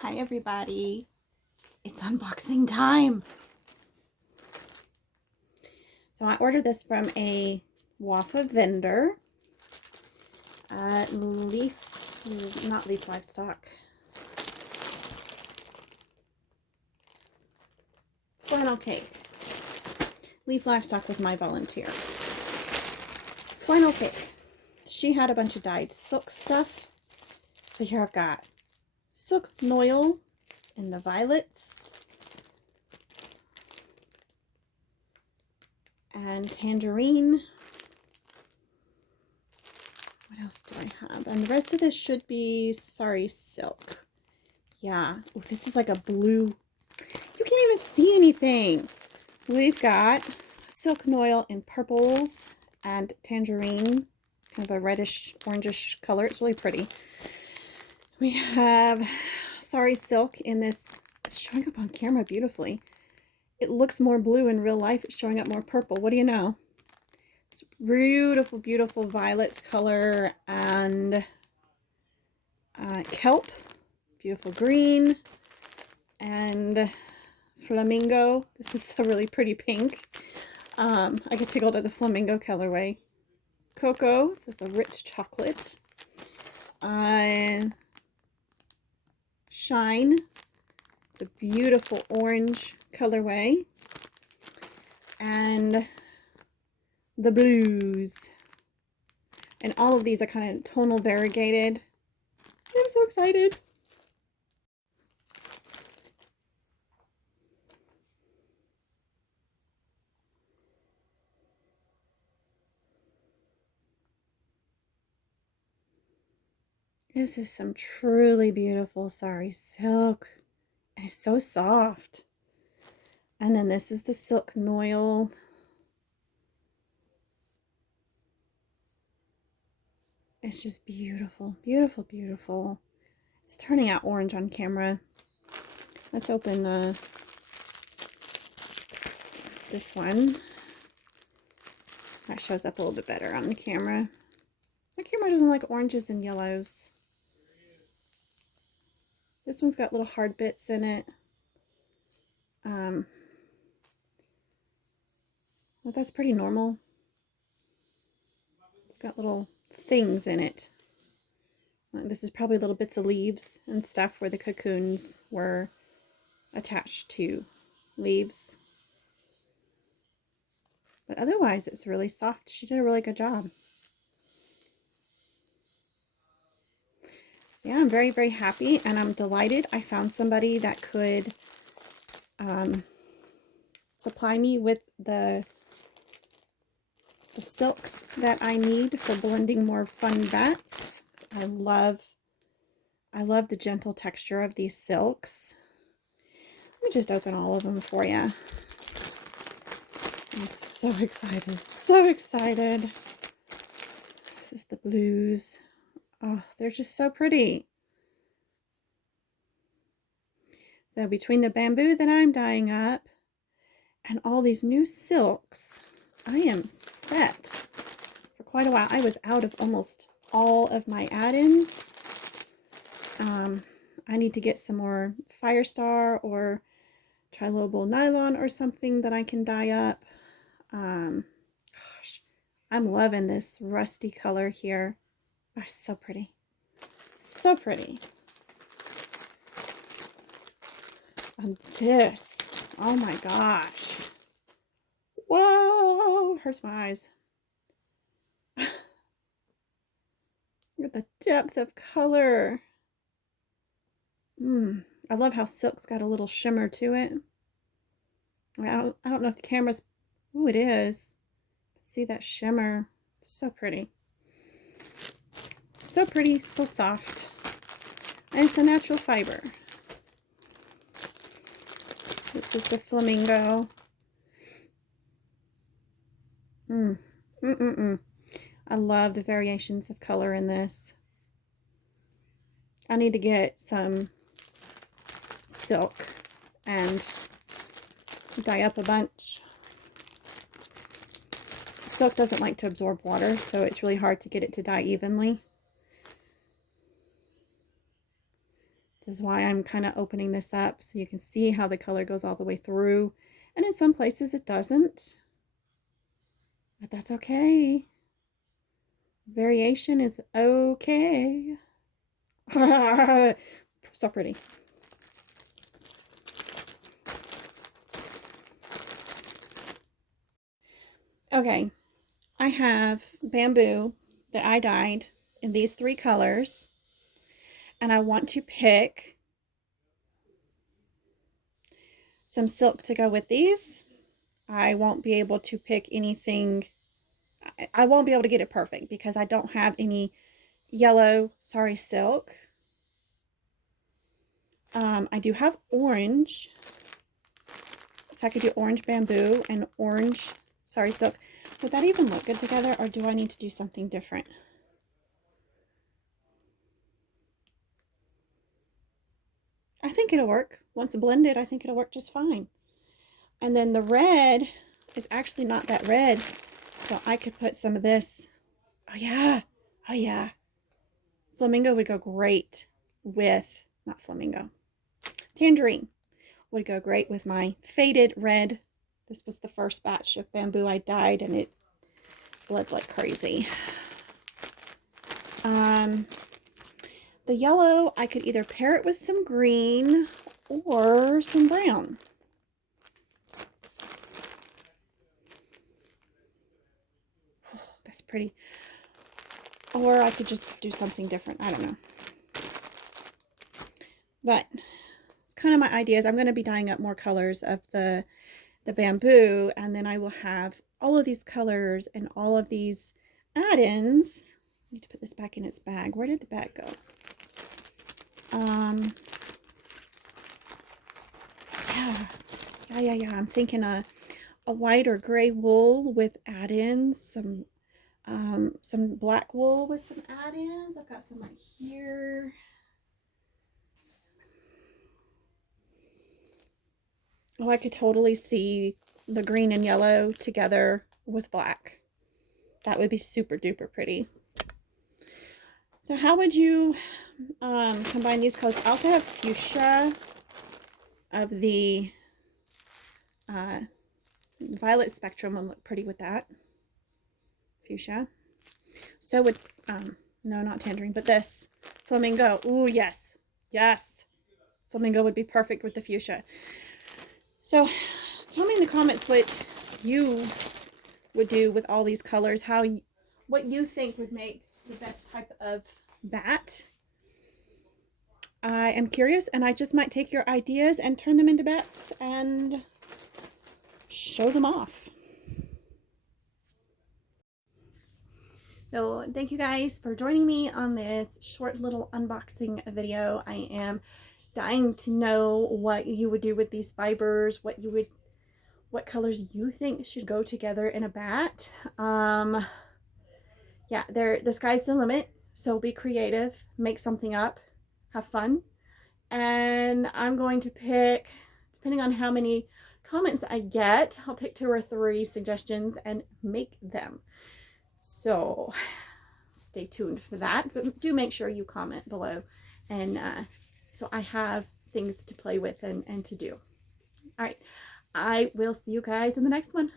Hi everybody, it's unboxing time. So I ordered this from a WAFA vendor at not Leaf Livestock, Flannel Cake. Leaf Livestock was my volunteer. Flannel Cake. She had a bunch of dyed silk stuff. So here I've got silk noil in the violets and tangerine. What else do I have? And the rest of this should be sari silk. Yeah. Oh, this is like a blue. You can't even see anything. We've got silk noil in purples and tangerine, kind of a reddish orangish color. It's really pretty. We have sari silk in this. It's showing up on camera beautifully. It looks more blue in real life. It's showing up more purple. What do you know? It's beautiful, beautiful violet color and kelp. Beautiful green and flamingo. This is a really pretty pink. I get to go to the flamingo colorway. Cocoa, so it's a rich chocolate. Shine. It's a beautiful orange colorway. And the blues. And all of these are kind of tonal variegated. I'm so excited. This is some truly beautiful sari silk. And it's so soft. And then this is the silk noil. It's just beautiful, beautiful, beautiful. It's turning out orange on camera. Let's open this one. That shows up a little bit better on the camera. My camera doesn't like oranges and yellows. This one's got little hard bits in it. Well, that's pretty normal. It's got little things in it. This is probably little bits of leaves and stuff where the cocoons were attached to leaves. But otherwise, it's really soft. She did a really good job. So yeah, I'm very, very happy, and I'm delighted I found somebody that could supply me with the silks that I need for blending more fun bats. I love the gentle texture of these silks. Let me just open all of them for you. I'm so excited, so excited. This is the blues. Oh, they're just so pretty. So between the bamboo that I'm dyeing up and all these new silks, I am set for quite a while. I was out of almost all of my add-ins. I need to get some more Firestar or trilobal nylon or something that I can dye up. Gosh, I'm loving this rusty color here. Oh, so pretty. So pretty. And this, oh my gosh. Whoa, hurts my eyes. Look at the depth of color. I love how silk's got a little shimmer to it. I don't know if the camera's, oh, it is. See that shimmer? It's so pretty. So pretty, so soft. And it's a natural fiber. This is the flamingo. I love the variations of color in this. I need to get some silk and dye up a bunch. Silk doesn't like to absorb water, so it's really hard to get it to dye evenly. This is why I'm kind of opening this up so you can see how the color goes all the way through. And in some places it doesn't, but that's okay. Variation is okay. So pretty. Okay, I have bamboo that I dyed in these 3 colors, and I want to pick some silk to go with these. I won't be able to pick anything. I won't be able to get it perfect because I don't have any yellow sari silk. I do have orange, so I could do orange bamboo and orange sari silk. Would that even look good together, or do I need to do something different? I think it'll work. Once blended, I think it'll work just fine. And then the red is actually not that red, so I could put some of this. Oh yeah, oh yeah. Flamingo would go great with, not flamingo, tangerine would go great with my faded red. This was the first batch of bamboo I dyed, and it bled like crazy. The yellow, I could either pair it with some green or some brown. Oh, that's pretty. Or I could just do something different. I don't know. But it's kind of my ideas. I'm going to be dyeing up more colors of the bamboo, and then I will have all of these colors and all of these add-ins. I need to put this back in its bag. Where did the bag go? Yeah. I'm thinking a white or gray wool with add-ins, some black wool with some add-ins. I've got some right here. Oh, I could totally see the green and yellow together with black. That would be super duper pretty. So how would you combine these colors? I also have fuchsia of the violet spectrum will look pretty with that. Fuchsia. So would, no, not tangerine, but this flamingo. Ooh, yes. Yes. Flamingo would be perfect with the fuchsia. So tell me in the comments what you would do with all these colors, what you think would make the best type of bat. I am curious, and I just might take your ideas and turn them into bats and show them off. So thank you guys for joining me on this short little unboxing video. I am dying to know what you would do with these fibers, what colors you think should go together in a bat. Yeah, the sky's the limit, so be creative, make something up, have fun. And I'm going to pick, depending on how many comments I get, I'll pick 2 or 3 suggestions and make them. So stay tuned for that, but do make sure you comment below, and so I have things to play with and to do. All right, I will see you guys in the next one.